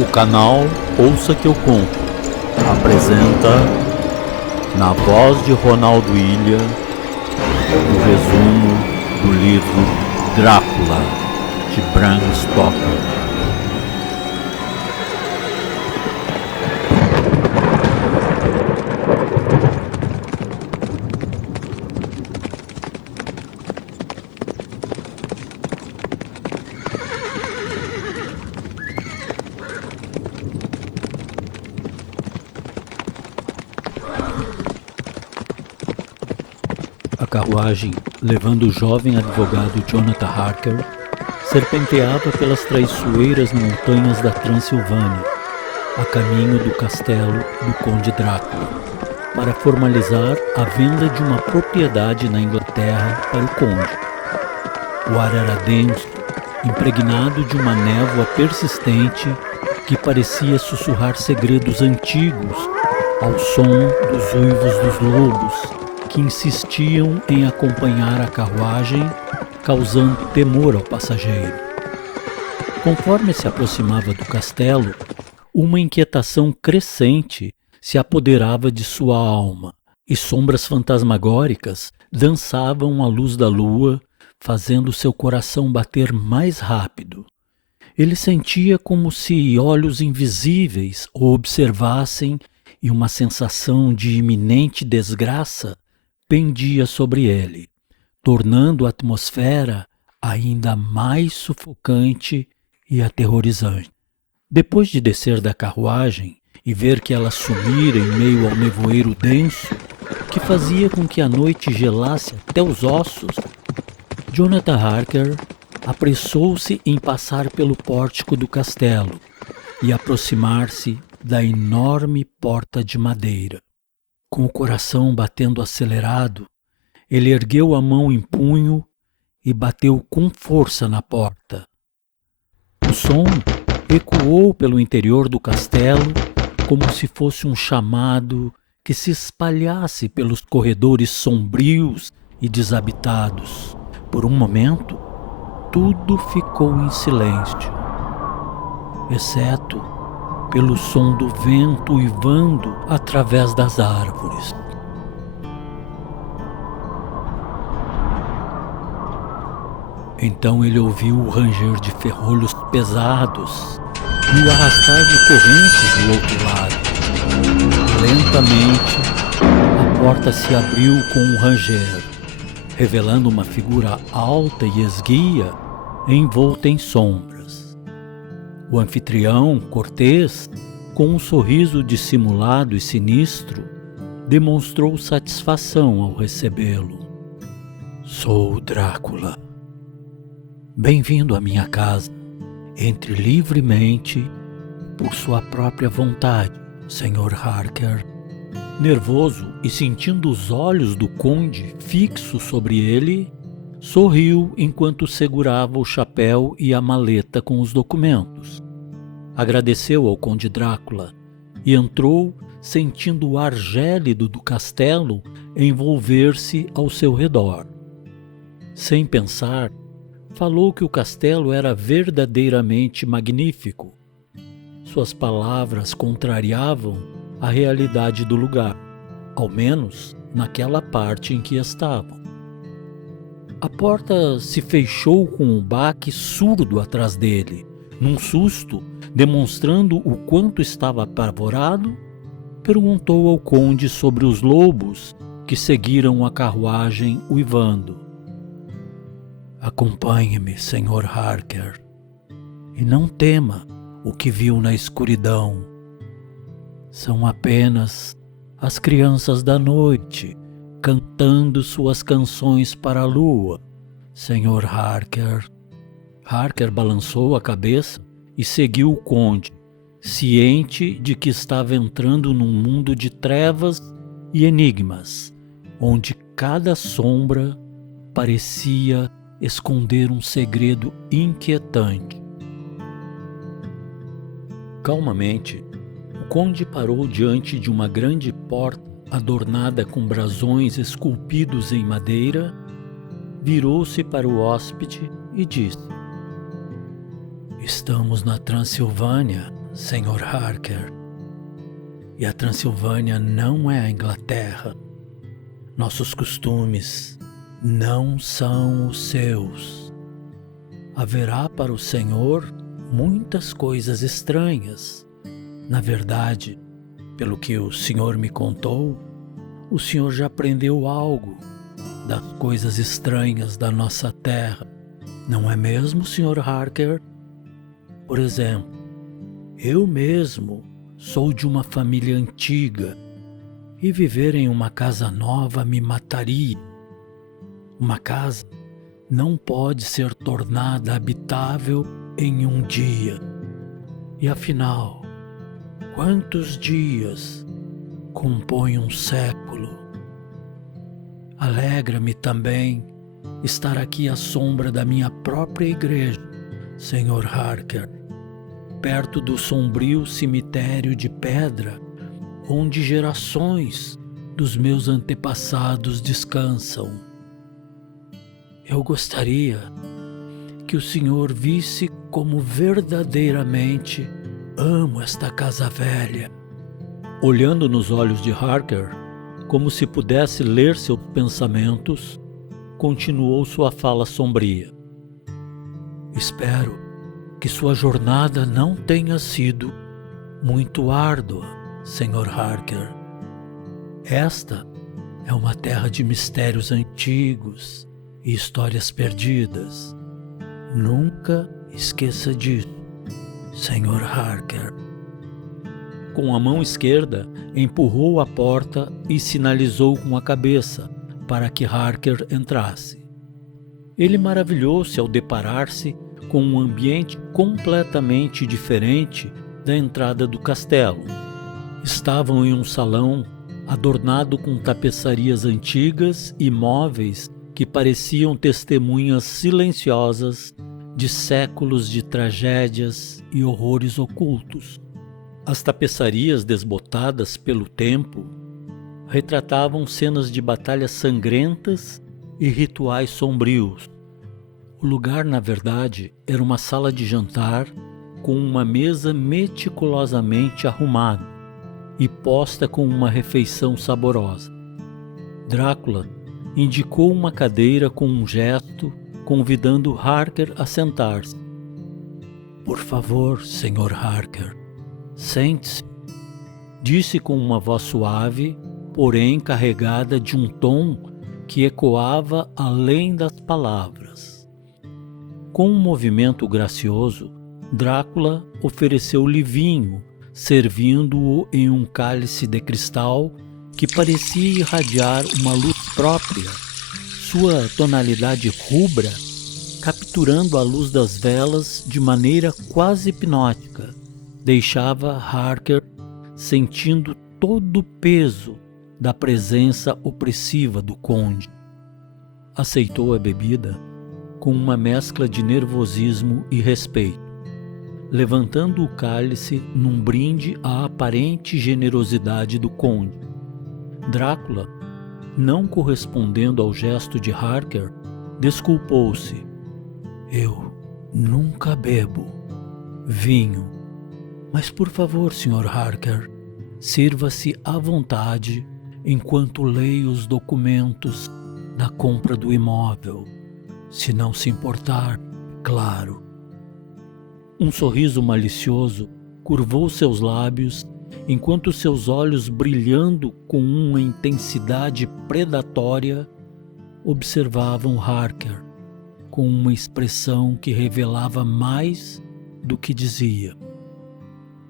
O canal Ouça Que Eu Conto apresenta, na voz de Ronaldo Ilha, o resumo do livro Drácula, de Bram Stoker. A carruagem, levando o jovem advogado Jonathan Harker, serpenteava pelas traiçoeiras montanhas da Transilvânia, a caminho do castelo do Conde Drácula, para formalizar a venda de uma propriedade na Inglaterra para o conde. O ar era denso, impregnado de uma névoa persistente que parecia sussurrar segredos antigos ao som dos uivos dos lobos, que insistiam em acompanhar a carruagem, causando temor ao passageiro. Conforme se aproximava do castelo, uma inquietação crescente se apoderava de sua alma, e sombras fantasmagóricas dançavam à luz da lua, fazendo seu coração bater mais rápido. Ele sentia como se olhos invisíveis o observassem, e uma sensação de iminente desgraça pendia sobre ele, tornando a atmosfera ainda mais sufocante e aterrorizante. Depois de descer da carruagem e ver que ela sumira em meio ao nevoeiro denso, que fazia com que a noite gelasse até os ossos, Jonathan Harker apressou-se em passar pelo pórtico do castelo e aproximar-se da enorme porta de madeira. Com o coração batendo acelerado, ele ergueu a mão em punho e bateu com força na porta. O som ecoou pelo interior do castelo como se fosse um chamado que se espalhasse pelos corredores sombrios e desabitados. Por um momento, tudo ficou em silêncio, exceto pelo som do vento uivando através das árvores. Então ele ouviu o ranger de ferrolhos pesados e o arrastar de correntes do outro lado. Lentamente, a porta se abriu com um ranger, revelando uma figura alta e esguia, envolta em sombras. O anfitrião, cortês, com um sorriso dissimulado e sinistro, demonstrou satisfação ao recebê-lo. Sou Drácula. Bem-vindo à minha casa. Entre livremente por sua própria vontade, Sr. Harker. Nervoso e sentindo os olhos do conde fixos sobre ele, sorriu enquanto segurava o chapéu e a maleta com os documentos. Agradeceu ao conde Drácula e entrou sentindo o ar gélido do castelo envolver-se ao seu redor. Sem pensar, falou que o castelo era verdadeiramente magnífico. Suas palavras contrariavam a realidade do lugar, ao menos naquela parte em que estavam. A porta se fechou com um baque surdo atrás dele. Num susto, demonstrando o quanto estava apavorado, perguntou ao conde sobre os lobos que seguiram a carruagem uivando. Acompanhe-me, Sr. Harker, e não tema o que viu na escuridão. São apenas as crianças da noite cantando suas canções para a lua, Sr. Harker. Harker balançou a cabeça e seguiu o conde, ciente de que estava entrando num mundo de trevas e enigmas, onde cada sombra parecia esconder um segredo inquietante. Calmamente, o conde parou diante de uma grande porta adornada com brasões esculpidos em madeira, virou-se para o hóspede e disse: Estamos na Transilvânia, Sr. Harker. E a Transilvânia não é a Inglaterra. Nossos costumes não são os seus. Haverá para o Senhor muitas coisas estranhas. Na verdade, pelo que o Senhor me contou, o Senhor já aprendeu algo das coisas estranhas da nossa terra. Não é mesmo, Sr. Harker? Por exemplo, eu mesmo sou de uma família antiga e viver em uma casa nova me mataria. Uma casa não pode ser tornada habitável em um dia. E afinal, quantos dias compõem um século? Alegra-me também estar aqui à sombra da minha própria igreja, Sr. Harker, perto do sombrio cemitério de pedra, onde gerações dos meus antepassados descansam. Eu gostaria que o Senhor visse como verdadeiramente amo esta casa velha. Olhando nos olhos de Harker, como se pudesse ler seus pensamentos, continuou sua fala sombria. Espero que sua jornada não tenha sido muito árdua, Sr. Harker. Esta é uma terra de mistérios antigos e histórias perdidas. Nunca esqueça disso, Sr. Harker. Com a mão esquerda, empurrou a porta e sinalizou com a cabeça para que Harker entrasse. Ele maravilhou-se ao deparar-se com um ambiente completamente diferente da entrada do castelo. Estavam em um salão adornado com tapeçarias antigas e móveis que pareciam testemunhas silenciosas de séculos de tragédias e horrores ocultos. As tapeçarias desbotadas pelo tempo retratavam cenas de batalhas sangrentas e rituais sombrios. O lugar, na verdade, era uma sala de jantar com uma mesa meticulosamente arrumada e posta com uma refeição saborosa. Drácula indicou uma cadeira com um gesto, convidando Harker a sentar-se. Por favor, Sr. Harker, sente-se, disse com uma voz suave, porém carregada de um tom que ecoava além das palavras. Com um movimento gracioso, Drácula ofereceu-lhe vinho, servindo-o em um cálice de cristal que parecia irradiar uma luz própria, sua tonalidade rubra, capturando a luz das velas de maneira quase hipnótica, deixava Harker sentindo todo o peso da presença opressiva do conde. Aceitou a bebida com uma mescla de nervosismo e respeito, levantando o cálice num brinde à aparente generosidade do conde. Drácula, não correspondendo ao gesto de Harker, desculpou-se. Eu nunca bebo vinho, mas por favor, Sr. Harker, sirva-se à vontade enquanto leio os documentos da compra do imóvel, se não se importar, claro. Um sorriso malicioso curvou seus lábios, enquanto seus olhos, brilhando com uma intensidade predatória, observavam Harker com uma expressão que revelava mais do que dizia.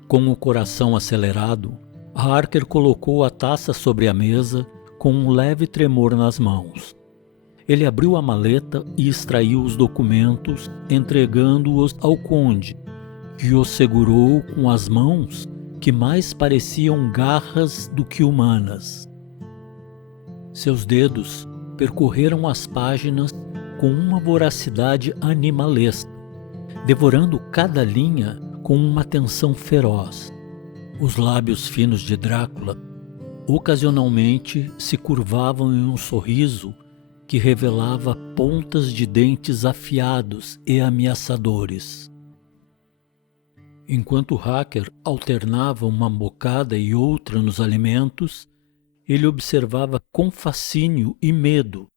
Com o coração acelerado, Harker colocou a taça sobre a mesa com um leve tremor nas mãos. Ele abriu a maleta e extraiu os documentos, entregando-os ao conde, que os segurou com as mãos que mais pareciam garras do que humanas. Seus dedos percorreram as páginas com uma voracidade animalesca, devorando cada linha com uma atenção feroz. Os lábios finos de Drácula ocasionalmente se curvavam em um sorriso que revelava pontas de dentes afiados e ameaçadores. Enquanto o hacker alternava uma bocada e outra nos alimentos, ele observava com fascínio e medo,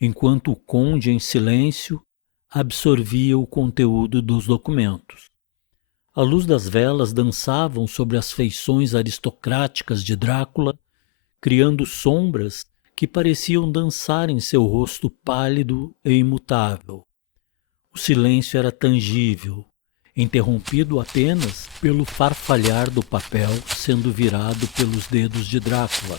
enquanto o conde, em silêncio, absorvia o conteúdo dos documentos. A luz das velas dançavam sobre as feições aristocráticas de Drácula, criando sombras que pareciam dançar em seu rosto pálido e imutável. O silêncio era tangível, interrompido apenas pelo farfalhar do papel sendo virado pelos dedos de Drácula.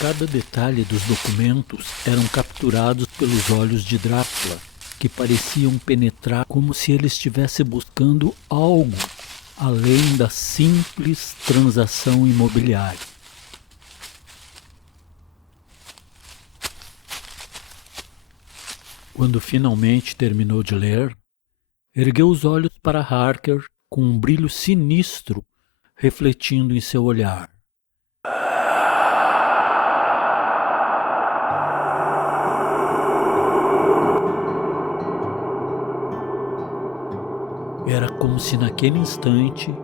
Cada detalhe dos documentos eram capturados pelos olhos de Drácula, que pareciam penetrar como se ele estivesse buscando algo além da simples transação imobiliária. Quando finalmente terminou de ler, ergueu os olhos para Harker com um brilho sinistro refletindo em seu olhar. Era como se naquele instante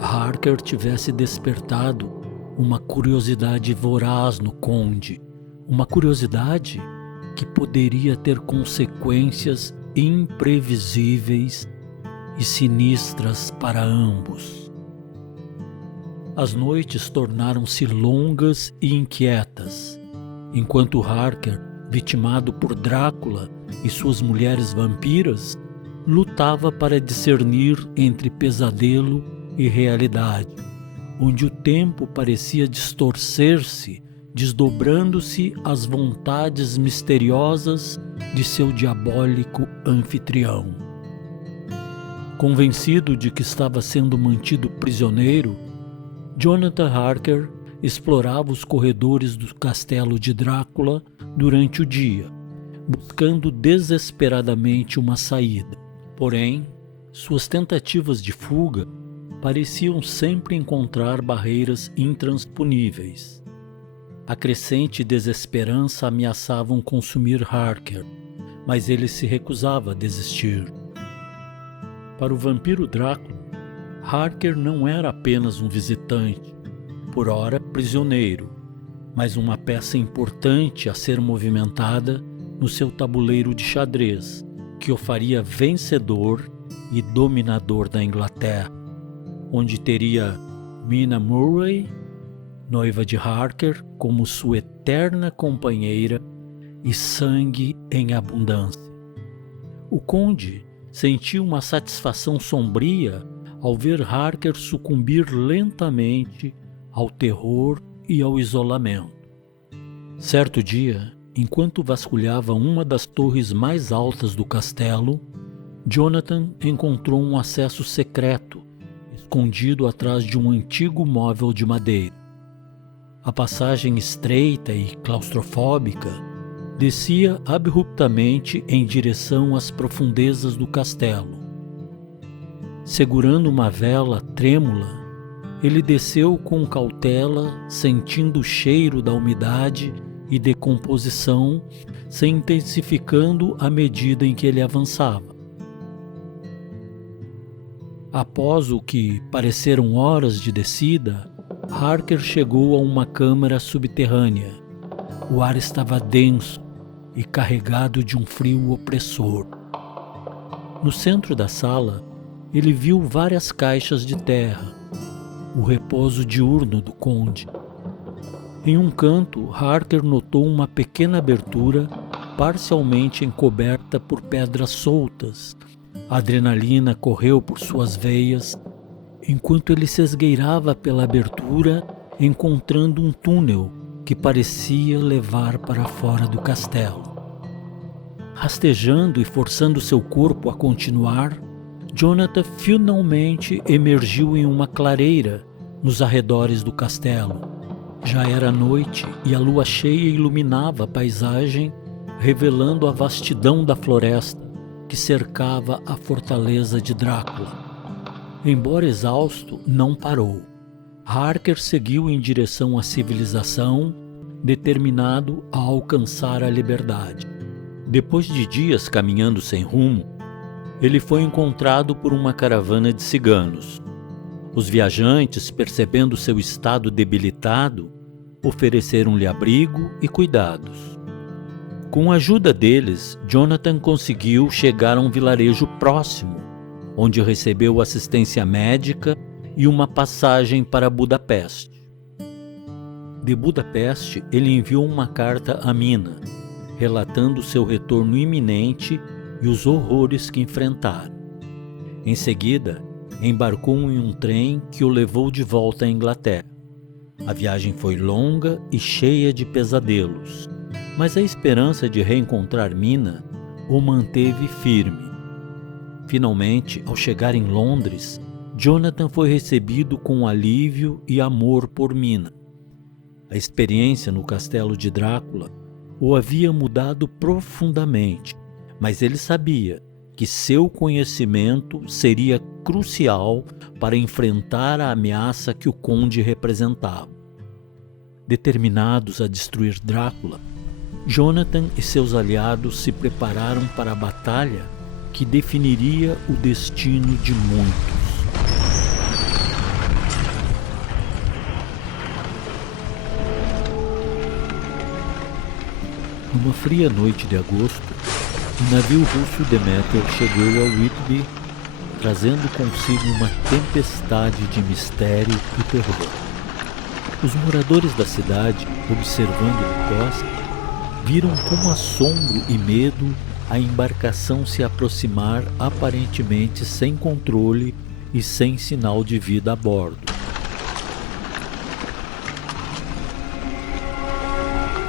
Harker tivesse despertado uma curiosidade voraz no conde, uma curiosidade que poderia ter consequências imprevisíveis e sinistras para ambos. As noites tornaram-se longas e inquietas, enquanto Harker, vitimado por Drácula e suas mulheres vampiras, lutava para discernir entre pesadelo e realidade, onde o tempo parecia distorcer-se, desdobrando-se às vontades misteriosas de seu diabólico anfitrião. Convencido de que estava sendo mantido prisioneiro, Jonathan Harker explorava os corredores do castelo de Drácula durante o dia, buscando desesperadamente uma saída. Porém, suas tentativas de fuga pareciam sempre encontrar barreiras intransponíveis. A crescente desesperança ameaçavam consumir Harker, mas ele se recusava a desistir. Para o vampiro Drácula, Harker não era apenas um visitante, por ora prisioneiro, mas uma peça importante a ser movimentada no seu tabuleiro de xadrez, que o faria vencedor e dominador da Inglaterra, onde teria Mina Murray, noiva de Harker, como sua eterna companheira e sangue em abundância. O conde sentiu uma satisfação sombria ao ver Harker sucumbir lentamente ao terror e ao isolamento. Certo dia, enquanto vasculhava uma das torres mais altas do castelo, Jonathan encontrou um acesso secreto, escondido atrás de um antigo móvel de madeira. A passagem estreita e claustrofóbica descia abruptamente em direção às profundezas do castelo. Segurando uma vela trêmula, ele desceu com cautela, sentindo o cheiro da umidade e decomposição se intensificando à medida em que ele avançava. Após o que pareceram horas de descida, Harker chegou a uma câmara subterrânea. O ar estava denso e carregado de um frio opressor. No centro da sala, ele viu várias caixas de terra, o repouso diurno do conde. Em um canto, Harker notou uma pequena abertura parcialmente encoberta por pedras soltas. A adrenalina correu por suas veias, enquanto ele se esgueirava pela abertura, encontrando um túnel que parecia levar para fora do castelo. Rastejando e forçando seu corpo a continuar, Jonathan finalmente emergiu em uma clareira nos arredores do castelo. Já era noite e a lua cheia iluminava a paisagem, revelando a vastidão da floresta que cercava a fortaleza de Drácula. Embora exausto, não parou. Harker seguiu em direção à civilização, determinado a alcançar a liberdade. Depois de dias caminhando sem rumo, Ele foi encontrado por uma caravana de ciganos. Os viajantes, percebendo seu estado debilitado, ofereceram-lhe abrigo e cuidados. Com a ajuda deles, Jonathan conseguiu chegar a um vilarejo próximo, onde recebeu assistência médica e uma passagem para Budapeste. De Budapeste, ele enviou uma carta a Mina, relatando seu retorno iminente e os horrores que enfrentaram. Em seguida, embarcou em um trem que o levou de volta à Inglaterra. A viagem foi longa e cheia de pesadelos, mas a esperança de reencontrar Mina o manteve firme. Finalmente, ao chegar em Londres, Jonathan foi recebido com alívio e amor por Mina. A experiência no castelo de Drácula o havia mudado profundamente, mas ele sabia que seu conhecimento seria crucial para enfrentar a ameaça que o conde representava. Determinados a destruir Drácula, Jonathan e seus aliados se prepararam para a batalha que definiria o destino de muitos. Numa fria noite de agosto, o navio russo Demeter chegou a Whitby, trazendo consigo uma tempestade de mistério e terror. Os moradores da cidade, observando de costa, viram com assombro e medo a embarcação se aproximar aparentemente sem controle e sem sinal de vida a bordo.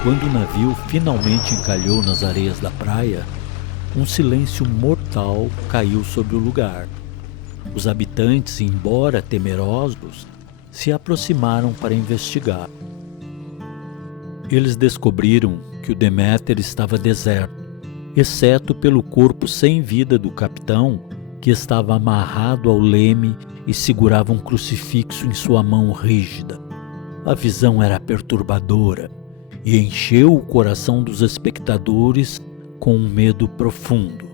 Quando o navio finalmente encalhou nas areias da praia, um silêncio mortal caiu sobre o lugar. Os habitantes, embora temerosos, se aproximaram para investigar. Eles descobriram que o Demeter estava deserto, exceto pelo corpo sem vida do capitão, que estava amarrado ao leme e segurava um crucifixo em sua mão rígida. A visão era perturbadora e encheu o coração dos espectadores com um medo profundo.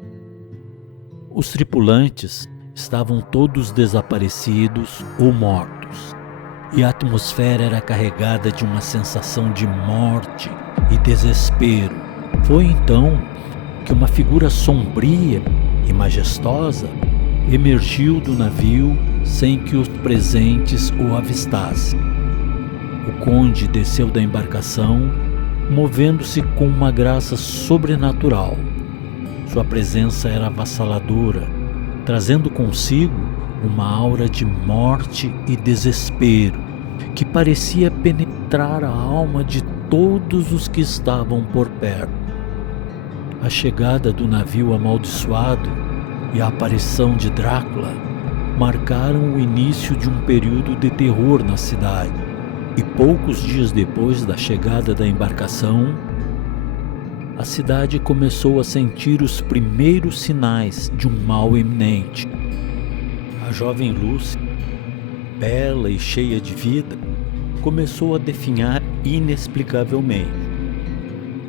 Os tripulantes estavam todos desaparecidos ou mortos, e a atmosfera era carregada de uma sensação de morte e desespero. Foi então que uma figura sombria e majestosa emergiu do navio sem que os presentes o avistassem. O conde desceu da embarcação, movendo-se com uma graça sobrenatural. Sua presença era avassaladora, trazendo consigo uma aura de morte e desespero, que parecia penetrar a alma de todos os que estavam por perto. A chegada do navio amaldiçoado e a aparição de Drácula marcaram o início de um período de terror na cidade. E poucos dias depois da chegada da embarcação, a cidade começou a sentir os primeiros sinais de um mal iminente. A jovem Lucy, bela e cheia de vida, começou a definhar inexplicavelmente.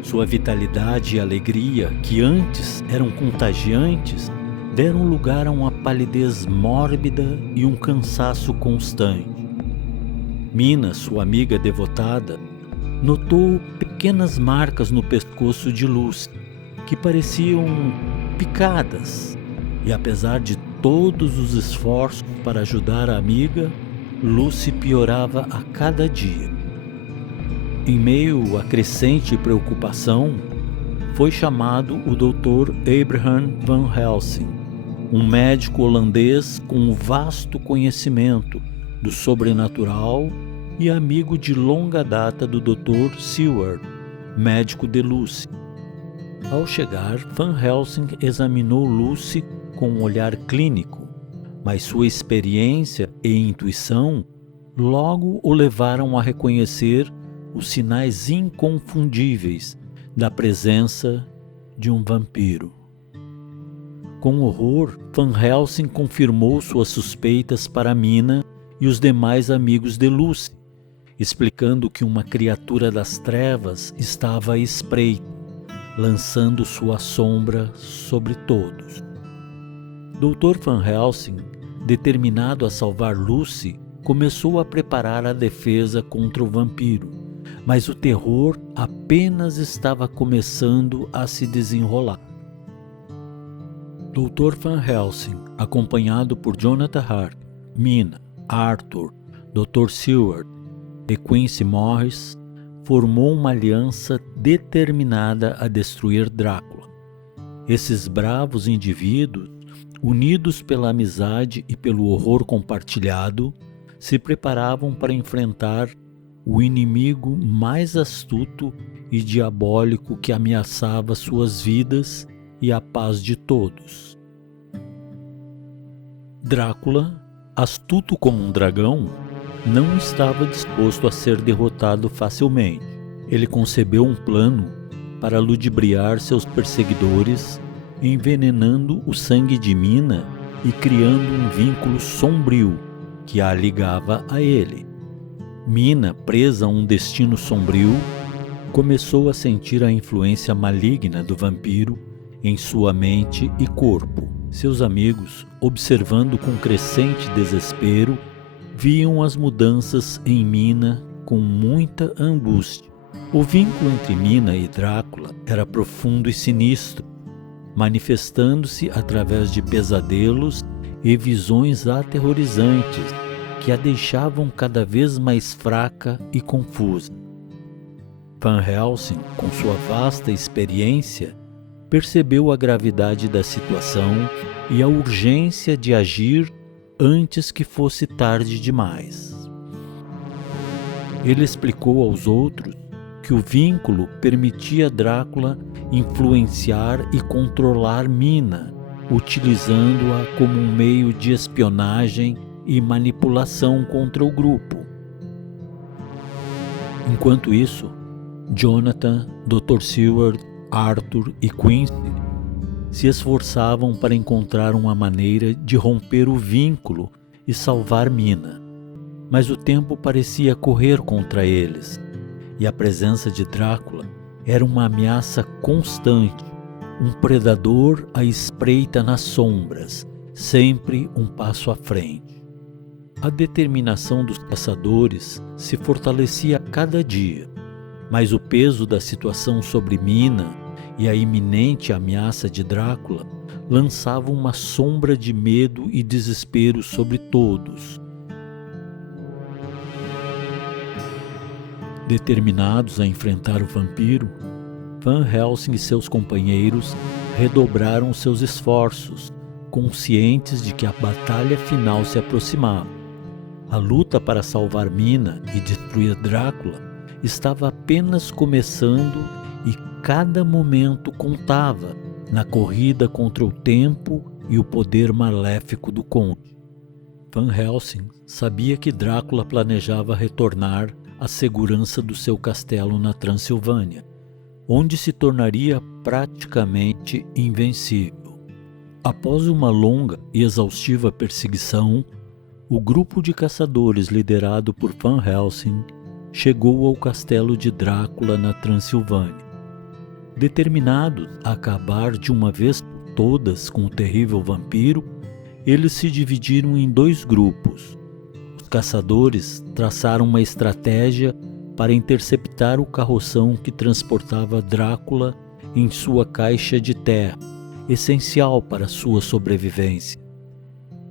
Sua vitalidade e alegria, que antes eram contagiantes, deram lugar a uma palidez mórbida e um cansaço constante. Mina, sua amiga devotada, notou pequenas marcas no pescoço de Lucy, que pareciam picadas, e apesar de todos os esforços para ajudar a amiga, Lucy piorava a cada dia. Em meio à crescente preocupação, foi chamado o Dr. Abraham Van Helsing, um médico holandês com um vasto conhecimento do sobrenatural e amigo de longa data do Dr. Seward, médico de Lucy. Ao chegar, Van Helsing examinou Lucy com um olhar clínico, mas sua experiência e intuição logo o levaram a reconhecer os sinais inconfundíveis da presença de um vampiro. Com horror, Van Helsing confirmou suas suspeitas para Mina e os demais amigos de Lucy, explicando que uma criatura das trevas estava à espreita, lançando sua sombra sobre todos. Dr. Van Helsing, determinado a salvar Lucy, começou a preparar a defesa contra o vampiro, mas o terror apenas estava começando a se desenrolar. Dr. Van Helsing, acompanhado por Jonathan Harker, Mina, Arthur, Dr. Seward e Quincy Morris, formou uma aliança determinada a destruir Drácula. Esses bravos indivíduos, unidos pela amizade e pelo horror compartilhado, se preparavam para enfrentar o inimigo mais astuto e diabólico que ameaçava suas vidas e a paz de todos. Drácula, astuto como um dragão, não estava disposto a ser derrotado facilmente. Ele concebeu um plano para ludibriar seus perseguidores, envenenando o sangue de Mina e criando um vínculo sombrio que a ligava a ele. Mina, presa a um destino sombrio, começou a sentir a influência maligna do vampiro em sua mente e corpo. Seus amigos, observando com crescente desespero, viam as mudanças em Mina com muita angústia. O vínculo entre Mina e Drácula era profundo e sinistro, manifestando-se através de pesadelos e visões aterrorizantes que a deixavam cada vez mais fraca e confusa. Van Helsing, com sua vasta experiência, percebeu a gravidade da situação e a urgência de agir antes que fosse tarde demais. Ele explicou aos outros que o vínculo permitia a Drácula influenciar e controlar Mina, utilizando-a como um meio de espionagem e manipulação contra o grupo. Enquanto isso, Jonathan, Dr. Seward, Arthur e Quincy se esforçavam para encontrar uma maneira de romper o vínculo e salvar Mina, mas o tempo parecia correr contra eles, e a presença de Drácula era uma ameaça constante, um predador à espreita nas sombras, sempre um passo à frente. A determinação dos caçadores se fortalecia a cada dia, mas o peso da situação sobre Mina e a iminente ameaça de Drácula lançavam uma sombra de medo e desespero sobre todos. Determinados a enfrentar o vampiro, Van Helsing e seus companheiros redobraram seus esforços, conscientes de que a batalha final se aproximava. A luta para salvar Mina e destruir Drácula estava apenas começando e cada momento contava na corrida contra o tempo e o poder maléfico do conde. Van Helsing sabia que Drácula planejava retornar à segurança do seu castelo na Transilvânia, onde se tornaria praticamente invencível. Após uma longa e exaustiva perseguição, o grupo de caçadores liderado por Van Helsing chegou ao castelo de Drácula na Transilvânia. Determinados a acabar de uma vez por todas com o terrível vampiro, eles se dividiram em dois grupos. Os caçadores traçaram uma estratégia para interceptar o carroção que transportava Drácula em sua caixa de terra, essencial para sua sobrevivência.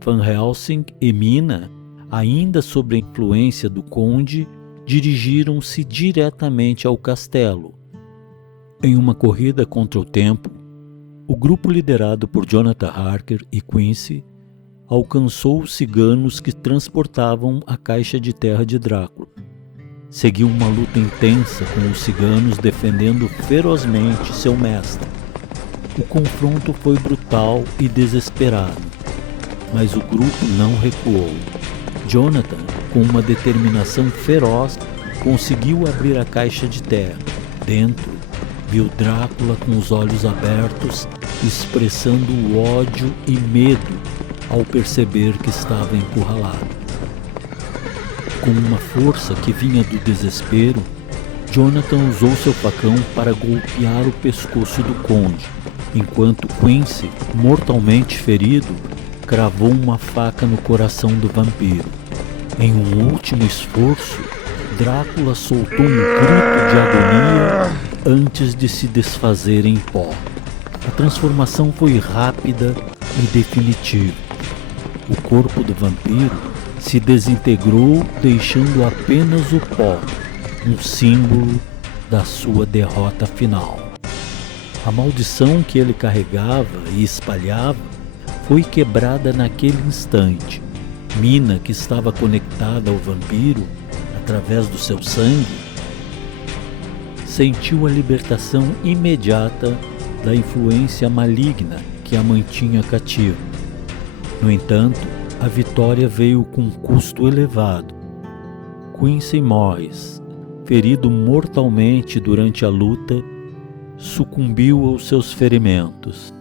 Van Helsing e Mina, ainda sob a influência do conde, dirigiram-se diretamente ao castelo. Em uma corrida contra o tempo, o grupo liderado por Jonathan Harker e Quincy alcançou os ciganos que transportavam a caixa de terra de Drácula. Seguiu uma luta intensa com os ciganos defendendo ferozmente seu mestre. O confronto foi brutal e desesperado, mas o grupo não recuou. Jonathan, com uma determinação feroz, conseguiu abrir a caixa de terra. Dentro, viu Drácula com os olhos abertos, expressando ódio e medo ao perceber que estava encurralado. Com uma força que vinha do desespero, Jonathan usou seu facão para golpear o pescoço do conde, enquanto Quincy, mortalmente ferido, cravou uma faca no coração do vampiro. Em um último esforço, Drácula soltou um grito de agonia antes de se desfazer em pó. A transformação foi rápida e definitiva. O corpo do vampiro se desintegrou, deixando apenas o pó, um símbolo da sua derrota final. A maldição que ele carregava e espalhava foi quebrada naquele instante. Mina, que estava conectada ao vampiro através do seu sangue, sentiu a libertação imediata da influência maligna que a mantinha cativa. No entanto, a vitória veio com um custo elevado. Quincy Morris, ferido mortalmente durante a luta, sucumbiu aos seus ferimentos.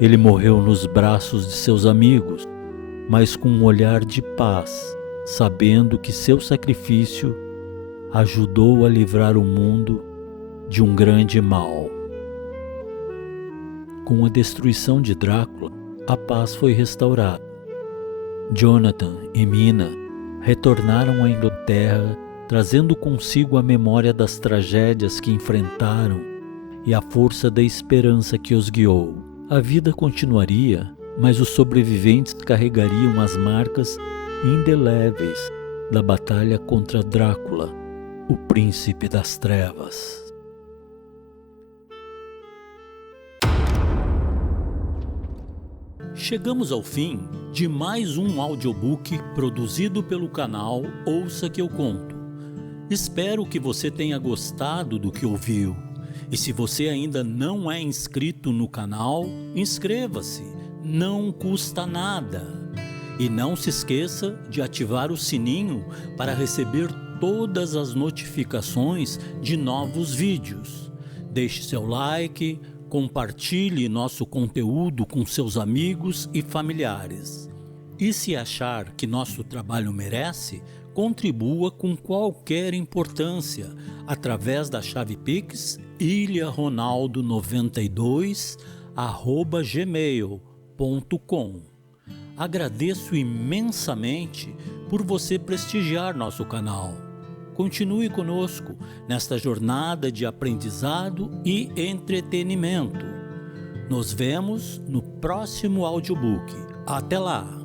Ele morreu nos braços de seus amigos, mas com um olhar de paz, sabendo que seu sacrifício ajudou a livrar o mundo de um grande mal. Com a destruição de Drácula, a paz foi restaurada. Jonathan e Mina retornaram à Inglaterra, trazendo consigo a memória das tragédias que enfrentaram e a força da esperança que os guiou. A vida continuaria, mas os sobreviventes carregariam as marcas indeléveis da batalha contra Drácula, o príncipe das trevas. Chegamos ao fim de mais um audiobook produzido pelo canal Ouça Que Eu Conto. Espero que você tenha gostado do que ouviu. E se você ainda não é inscrito no canal, inscreva-se, não custa nada. E não se esqueça de ativar o sininho para receber todas as notificações de novos vídeos. Deixe seu like, compartilhe nosso conteúdo com seus amigos e familiares. E se achar que nosso trabalho merece, contribua com qualquer importância através da chave Pix ilharonaldo92@gmail.com. Agradeço imensamente por você prestigiar nosso canal. Continue conosco nesta jornada de aprendizado e entretenimento. Nos vemos no próximo audiobook. Até lá!